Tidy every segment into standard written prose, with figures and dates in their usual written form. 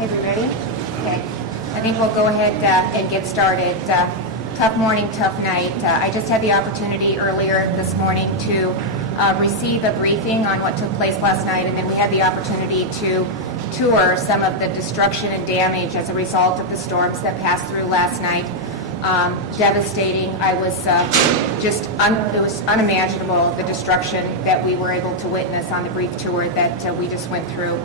Okay, we ready? Okay. I think we'll go ahead and get started. Tough morning, tough night. I just had the opportunity earlier this morning to receive a briefing on what took place last night, and then we had the opportunity to tour some of the destruction and damage as a result of the storms that passed through last night. Devastating. I was it was unimaginable, the destruction that we were able to witness on the brief tour that we just went through.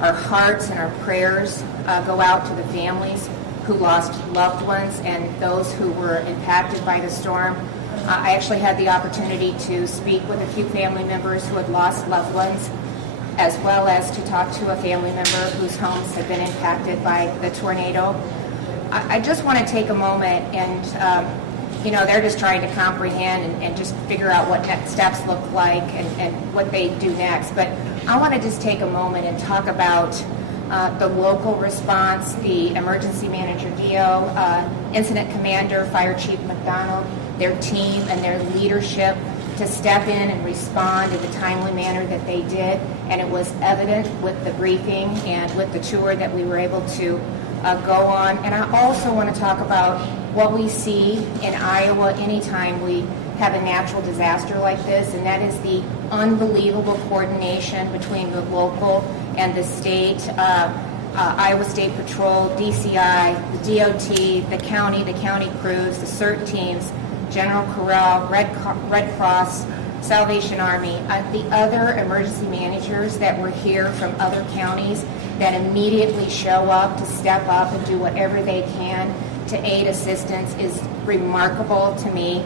Our hearts and our prayers go out to the families who lost loved ones and those who were impacted by the storm. I actually had the opportunity to speak with a few family members who had lost loved ones, as well as to talk to a family member whose homes had been impacted by the tornado. I just want to take a moment and, they're just trying to comprehend and just figure out what next steps look like and what they do next. But I want to just take a moment and talk about the local response, the emergency manager, Dio, incident commander, Fire Chief McDonald, their team and their leadership to step in and respond in the timely manner that they did. And it was evident with the briefing and with the tour that we were able to go on. And I also want to talk about what we see in Iowa anytime we have a natural disaster like this, and that is the unbelievable coordination between the local and the state, Iowa State Patrol, DCI, the DOT, the county crews, the CERT teams, General Corral, Red Cross, Salvation Army, the other emergency managers that were here from other counties that immediately show up to step up and do whatever they can to aid assistance is remarkable to me.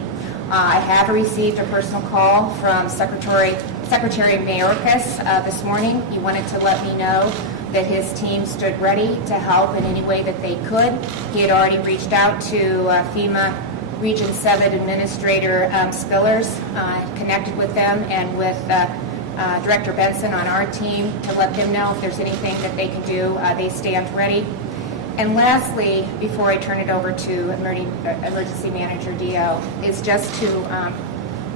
I have received a personal call from Secretary Mayorkas this morning. He wanted to let me know that his team stood ready to help in any way that they could. He had already reached out to FEMA Region 7 Administrator Spillers, connected with them and with Director Benson on our team to let them know if there's anything that they can do. They stand ready. And lastly, before I turn it over to Emergency Manager Dio, is just to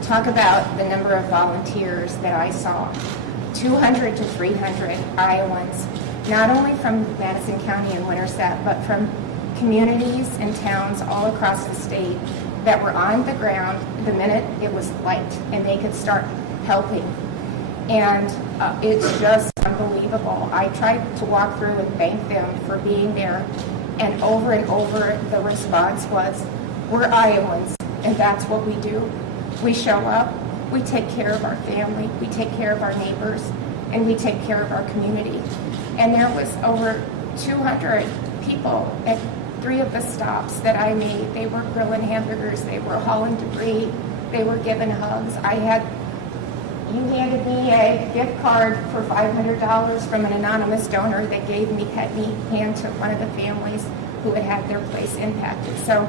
talk about the number of volunteers that I saw. 200 to 300 Iowans, not only from Madison County and Winterset, but from communities and towns all across the state that were on the ground the minute it was light and they could start helping. And it's just unbelievable. I tried to walk through and thank them for being there, and over the response was, we're Iowans, and that's what we do. We show up, we take care of our family, we take care of our neighbors, and we take care of our community. And there was over 200 people at 3 of the stops that I made. They were grilling hamburgers, they were hauling debris, they were giving hugs. You handed me a gift card for $500 from an anonymous donor that had me hand to one of the families who had had their place impacted. So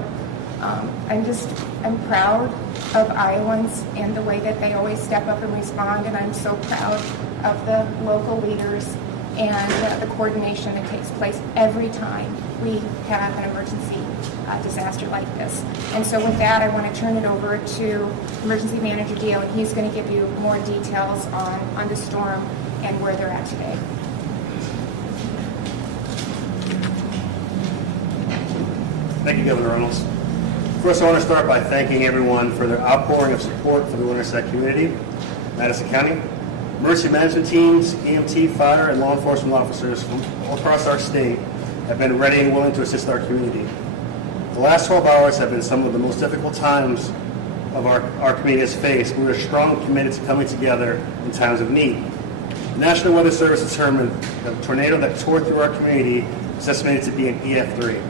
I'm proud of Iowans and the way that they always step up and respond, and I'm so proud of the local leaders and the coordination that takes place every time we have an emergency disaster like this. And so with that, I want to turn it over to Emergency Manager Dio, and he's going to give you more details on the storm and where they're at today. Thank you, Governor Reynolds. First, I want to start by thanking everyone for their outpouring of support for the Winterset community, Madison County. Emergency management teams, EMT, fire, and law enforcement officers from all across our state have been ready and willing to assist our community. The last 12 hours have been some of the most difficult times of our community has faced. We are strongly committed to coming together in times of need. The National Weather Service determined that the tornado that tore through our community is estimated to be an EF3,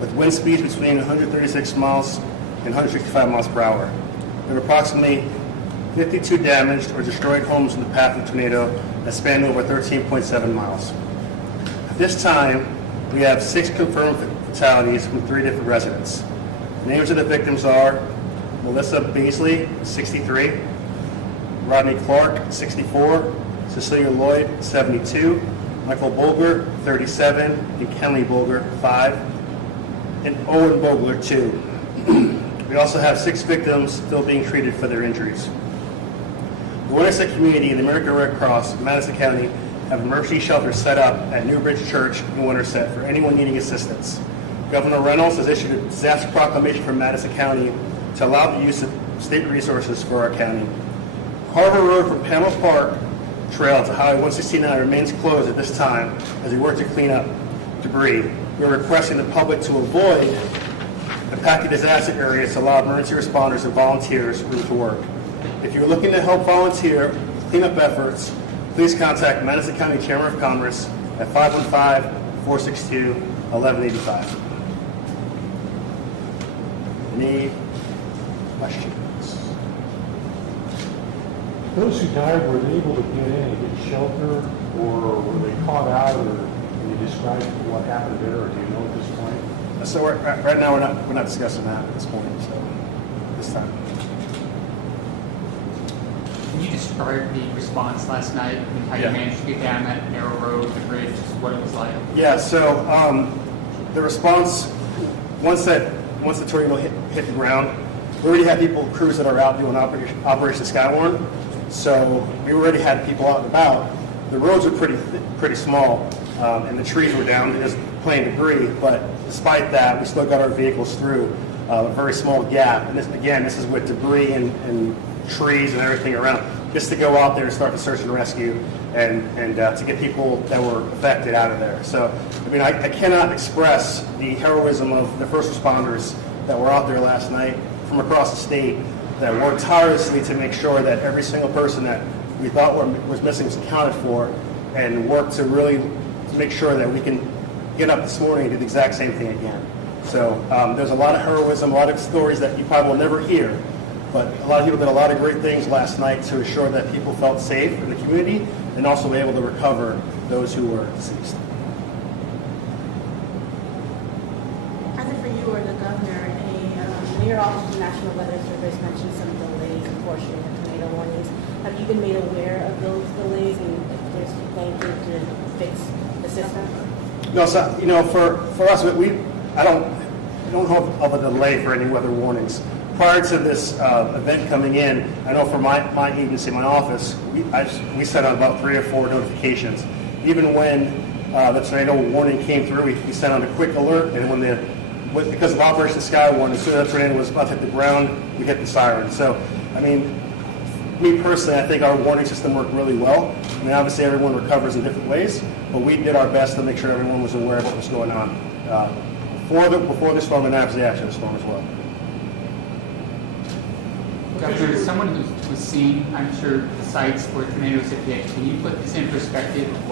with wind speeds between 136 miles and 165 miles per hour. There were approximately 52 damaged or destroyed homes in the path of the tornado that spanned over 13.7 miles. At this time, we have 6 confirmed fatalities from 3 different residents. The names of the victims are Melissa Baisley, 63, Rodney Clark, 64, Cecilia Lloyd, 72, Michael Bolger, 37, and Kenley Bolger, 5, and Owen Bogler, 2. We also have 6 victims still being treated for their injuries. The Winterset community and the American Red Cross of Madison County have emergency shelters set up at Newbridge Church in Winterset for anyone needing assistance. Governor Reynolds has issued a disaster proclamation for Madison County to allow the use of state resources for our county. Harbor Road from Pamela Park Trail to Highway 169 remains closed at this time as we work to clean up debris. We are requesting the public to avoid impacted disaster areas to allow emergency responders and volunteers room to work. If you're looking to help volunteer with cleanup efforts, please contact Madison County Chamber of Commerce at 515-462-1185. Any questions? Those who died, were they able to get in and get shelter, or were they caught out, or can you describe what happened there, or do you know at this point? So right now we're not discussing that at this point. So this time. Can you describe the response last night and how you managed to get down that narrow road, the bridge, just what it was like? Yeah. So the response once the tornado hit the ground, we already had crews that are out doing Operation Skywarn. So we already had people out and about. The roads are pretty small, and the trees were down, just plain debris. But despite that, we still got our vehicles through a very small gap. And this is with debris and trees and everything around, just to go out there and start the search and rescue and to get people that were affected out of there. So, I mean, I cannot express the heroism of the first responders that were out there last night from across the state that worked tirelessly to make sure that every single person that we thought was missing was accounted for, and worked to really make sure that we can get up this morning and do the exact same thing again. So there's a lot of heroism, a lot of stories that you probably will never hear, but a lot of people did a lot of great things last night to ensure that people felt safe in the community and also be able to recover those who were deceased. Either for you or the governor, your Office of National Weather Service mentioned some delays, unfortunately, in tornado warnings. Have you been made aware of those delays, and if there's anything to fix the system? No, so for us, I don't know of a delay for any weather warnings. Prior to this event coming in, I know for my agency, my office, we sent out about 3 or 4 notifications. Even when the tornado warning came through, we sent out a quick alert, and because of Operation Skywarn, as soon as the tornado was about to hit the ground, we hit the siren. So, I mean, me personally, I think our warning system worked really well. I mean, obviously everyone recovers in different ways, but we did our best to make sure everyone was aware of what was going on before the storm and after the storm as well. Governor, as someone who's seen, I'm sure, the sites where tornadoes have hit, can you put this in perspective of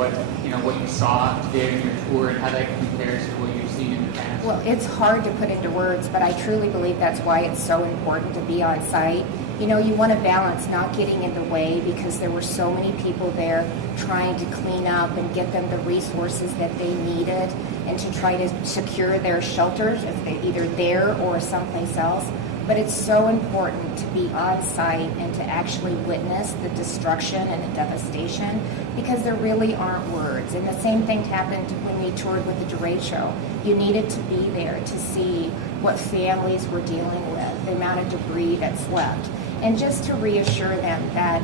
what you saw today in your tour and how that compares to what you've seen in the past? Well, it's hard to put into words, but I truly believe that's why it's so important to be on site. You want to balance not getting in the way, because there were so many people there trying to clean up and get them the resources that they needed, and to try to secure their shelters, if they're either there or someplace else. But it's so important to be on site and to actually witness the destruction and the devastation, because there really aren't words. And the same thing happened when we toured with the derecho. You needed to be there to see what families were dealing with, the amount of debris that's left. And just to reassure them that,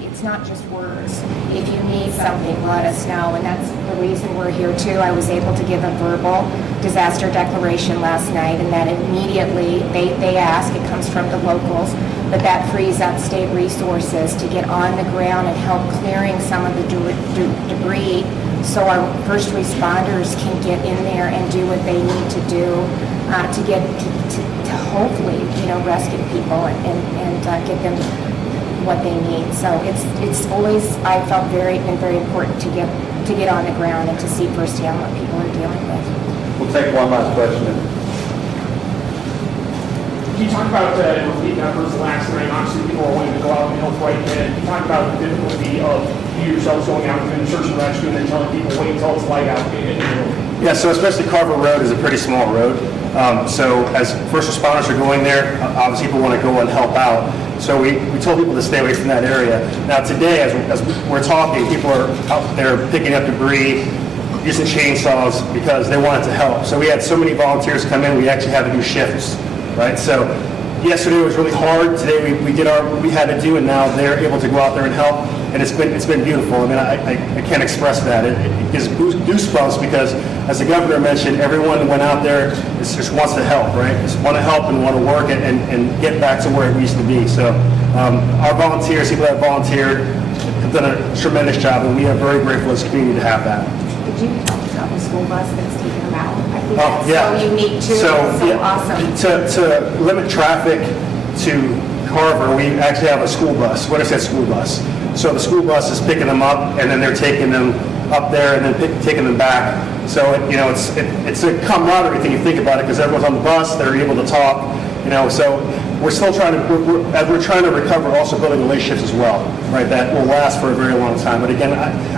it's not just words. If you need something, let us know. And that's the reason we're here too. I was able to give a verbal disaster declaration last night, and that immediately they ask, it comes from the locals, but that frees up state resources to get on the ground and help clearing some of the debris, so our first responders can get in there and do what they need to do to hopefully rescue people and get them what they need. So it's always, I felt been very important to get on the ground and to see firsthand what people are dealing with. We'll take one last question. You talked about relief efforts last night. Obviously, people are wanting to go out and help right then. You talked about the difficulty of you yourselves going out and doing search and rescue and then telling people, wait until it's light out in the middle. Yeah, so especially Carver Road is a pretty small road. So as first responders are going there, obviously people want to go and help out. So we told people to stay away from that area. Now today, as we're talking, people are out there picking up debris, using chainsaws because they wanted to help. So we had so many volunteers come in, we actually had to do shifts, right? So yesterday was really hard. Today we did what we had to do, and now they're able to go out there and help. and it's been beautiful. I mean, I can't express that. It gives goosebumps because, as the governor mentioned, everyone went out there just wants to help, right? Just want to help and want to work and get back to where it used to be. So our volunteers, people that volunteered, have done a tremendous job, and we are very grateful as a community to have that. Did you talk about the school bus that's taking them out? I think Oh, that's yeah. so unique too. So yeah, awesome. To limit traffic to Carver, we actually have a school bus. What is that school bus? So the school bus is picking them up, and then they're taking them up there, and then taking them back. So it's a camaraderie thing. You think about it, because everyone's on the bus, they're able to talk. So we're still trying to recover, also building relationships as well, right? That will last for a very long time. But again,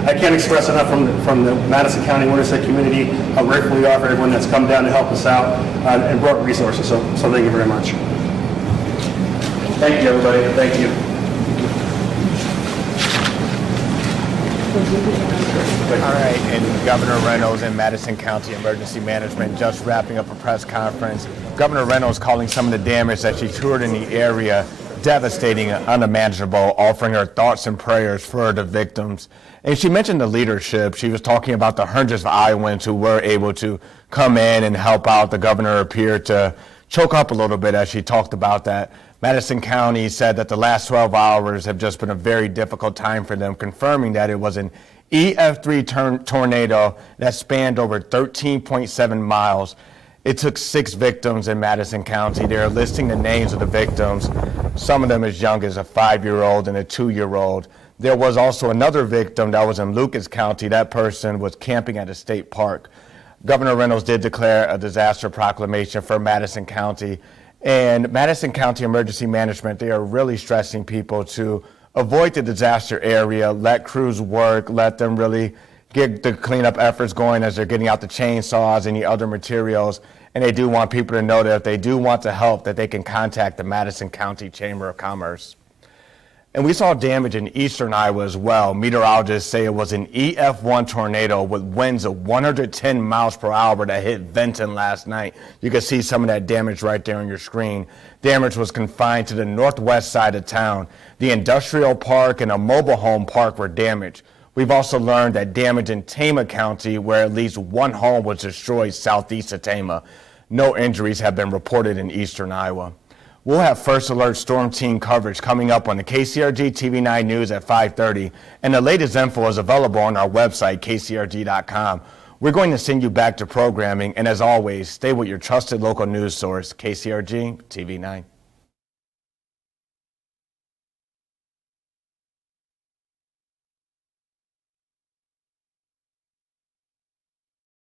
I can't express enough from the Madison County Winterset community how grateful we are for everyone that's come down to help us out and brought resources. So thank you very much. Thank you, everybody. Thank you. All right, and Governor Reynolds and Madison County Emergency Management just wrapping up a press conference. Governor Reynolds calling some of the damage that she toured in the area devastating and unimaginable, offering her thoughts and prayers for the victims. And she mentioned the leadership. She was talking about the hundreds of Iowans who were able to come in and help out. The governor appeared to choke up a little bit as she talked about that. Madison County said that the last 12 hours have just been a very difficult time for them, confirming that it was an EF3 tornado that spanned over 13.7 miles. It took 6 victims in Madison County. They're listing the names of the victims, some of them as young as a 5-year-old and a 2-year-old. There was also another victim that was in Lucas County. That person was camping at a state park. Governor Reynolds did declare a disaster proclamation for Madison County. And Madison County Emergency Management, they are really stressing people to avoid the disaster area, let crews work, let them really get the cleanup efforts going as they're getting out the chainsaws and the other materials. And they do want people to know that if they do want to help, that they can contact the Madison County Chamber of Commerce. And we saw damage in eastern Iowa as well. Meteorologists say it was an EF1 tornado with winds of 110 miles per hour that hit Benton last night. You can see some of that damage right there on your screen. Damage was confined to the northwest side of town. The industrial park and a mobile home park were damaged. We've also learned that damage in Tama County, where at least one home was destroyed southeast of Tama. No injuries have been reported in eastern Iowa. We'll have First Alert Storm Team coverage coming up on the KCRG TV9 News at 5:30, and the latest info is available on our website, kcrg.com. We're going to send you back to programming, and as always, stay with your trusted local news source, KCRG TV9.